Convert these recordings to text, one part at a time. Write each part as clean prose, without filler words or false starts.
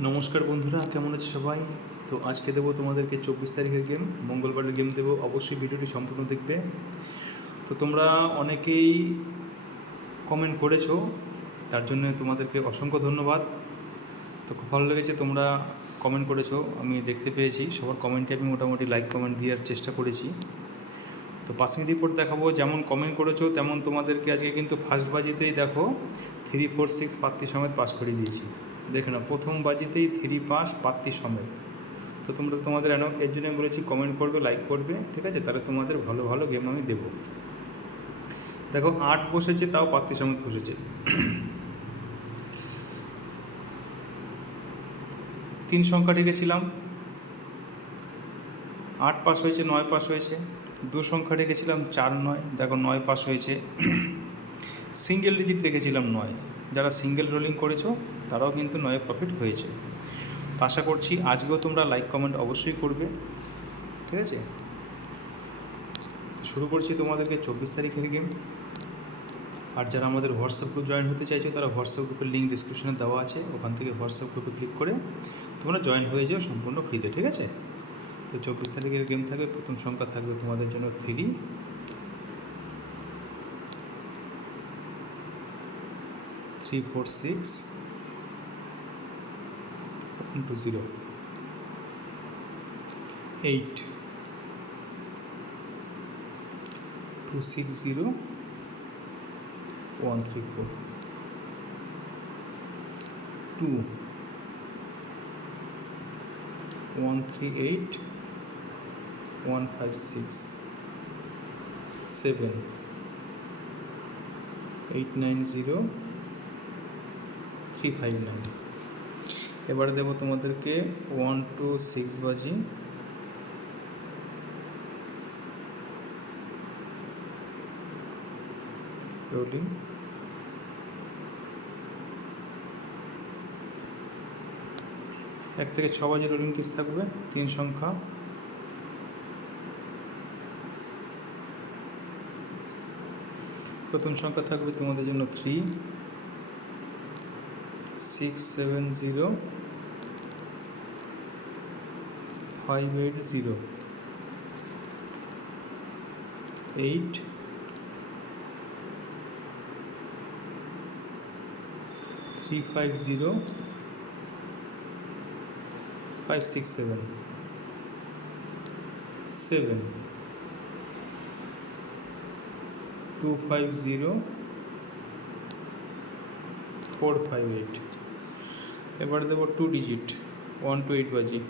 নমস্কার বন্ধুরা, কেমন আছে সবাই? তো আজকে দেবো তোমাদেরকে 24 তারিখের গেম, মঙ্গলবারের গেম দেবো। অবশ্যই ভিডিওটি সম্পূর্ণ দেখবে। তো তোমরা অনেকেই কমেন্ট করেছো, তার জন্য তোমাদেরকে অসংখ্য ধন্যবাদ। তো খুব ভালো লেগেছে তোমরা কমেন্ট করেছো, আমি দেখতে পেয়েছি। সবার কমেন্টে আমি মোটামুটি লাইক কমেন্ট দেওয়ার চেষ্টা করেছি। তো পাসিং রিপোর্ট দেখাবো, যেমন কমেন্ট করেছো তেমন তোমাদেরকে আজকে কিন্তু ফার্স্ট বাজিতেই দেখো 3, 4, 6 প্রার্থী সমেত পাস করে দিয়েছি। দেখে না, প্রথম বাজিতেই 3 পাস প্রার্থী সমেত। তো তোমাদের এর জন্য আমি বলেছি কমেন্ট করবে, লাইক করবে, ঠিক আছে? তাহলে তোমাদের ভালো ভালো গেম আমি দেবো। দেখো 8 বসেছে, তাও প্রার্থী সমেত বসেছে। 3 সংখ্যা রেখেছিলাম, 8 পাস হয়েছে, 9 পাস হয়েছে। 2 সংখ্যা রেখেছিলাম 4, 9, দেখো 9 পাস হয়েছে। সিঙ্গেল ডিজিট রেখেছিলাম 9, যারা সিঙ্গেল রোলিং করেছো তারাও কিন্তু 9 প্রফিট হয়েছে। তো আশা করছি আজকেও তোমরা লাইক কমেন্ট অবশ্যই করবে, ঠিক আছে? তো শুরু করছি তোমাদেরকে 24 তারিখের গেম। আর যারা আমাদের হোয়াটসঅ্যাপ গ্রুপ জয়েন হতে চাইছো, তারা হোয়াটসঅ্যাপ গ্রুপের লিঙ্ক ডিসক্রিপশনে দেওয়া আছে, ওখান থেকে হোয়াটসঅ্যাপ গ্রুপে ক্লিক করে তোমরা জয়েন হয়ে যাও সম্পূর্ণ ফ্রিতে, ঠিক আছে? তো 24 তারিখের গেম থাকবে, প্রথম সংখ্যা থাকবে তোমাদের জন্য 3, 3, 4, 6, 1, 2, 0, 8, 2, 6, 0, 1, 3, 4, 2, 1, 3, 8, 1, 5, 6, 7, 8, 9, 0, 3, 5, 9। এবারে দেবো তোমাদেরকে 1, 2, 6 বাজি, রোলিং, 1 থেকে 6 বাজি রোলিং টিপস থাকবে, 3 সংখ্যা। প্রথম সংখ্যা থাকবে তোমাদের জন্য 3, 6, 7, 0, 5, 8, 0, 8, 3, 5, 0, 5, 6, 7, 7, 2, 5, 0, 4, 5, 8। এবারে দেবো 2 ডিজিট, 1 to 8 বাজি,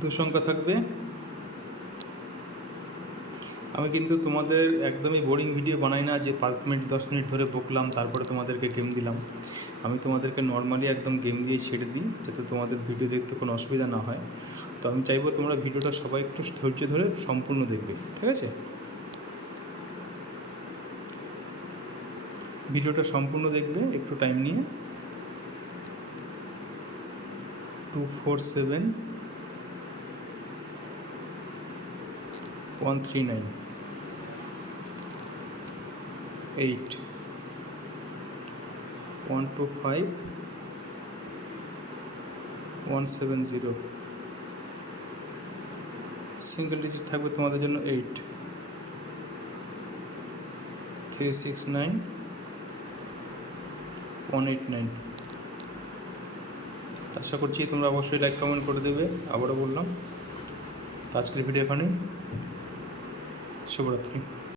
2 সংখ্যা থাকবে। আমি কিন্তু তোমাদের একদমই বোরিং ভিডিও বানাই না যে 5 মিনিট 10 মিনিট ধরে বকলাম তারপরে তোমাদেরকে গেম দিলাম। আমি তোমাদেরকে নর্মালি একদম গেম দিয়ে ছেড়ে দিই, যাতে তোমাদের ভিডিও দেখতে কোনো অসুবিধা না হয়। তো আমি চাইবো তোমরা ভিডিওটা সবাই একটু ধৈর্য ধরে সম্পূর্ণ দেখবে, ঠিক আছে? ভিডিওটা সম্পূর্ণ দেখবে একটু টাইম নিয়ে। 2, 4, 7, 1, 3, 9, 8, 1, 2, 5, 1, 7, 0, সিঙ্গেল ডিজিট থাকবে তোমাদের জন্য 8, 3, 6, 9, 1, 8, 9। আশা করছি তোমরা অবশ্যই লাইক কমেন্ট করে দেবে। আবারও বললাম, আজকের ভিডিও এখানেই। শুভরাত্রি।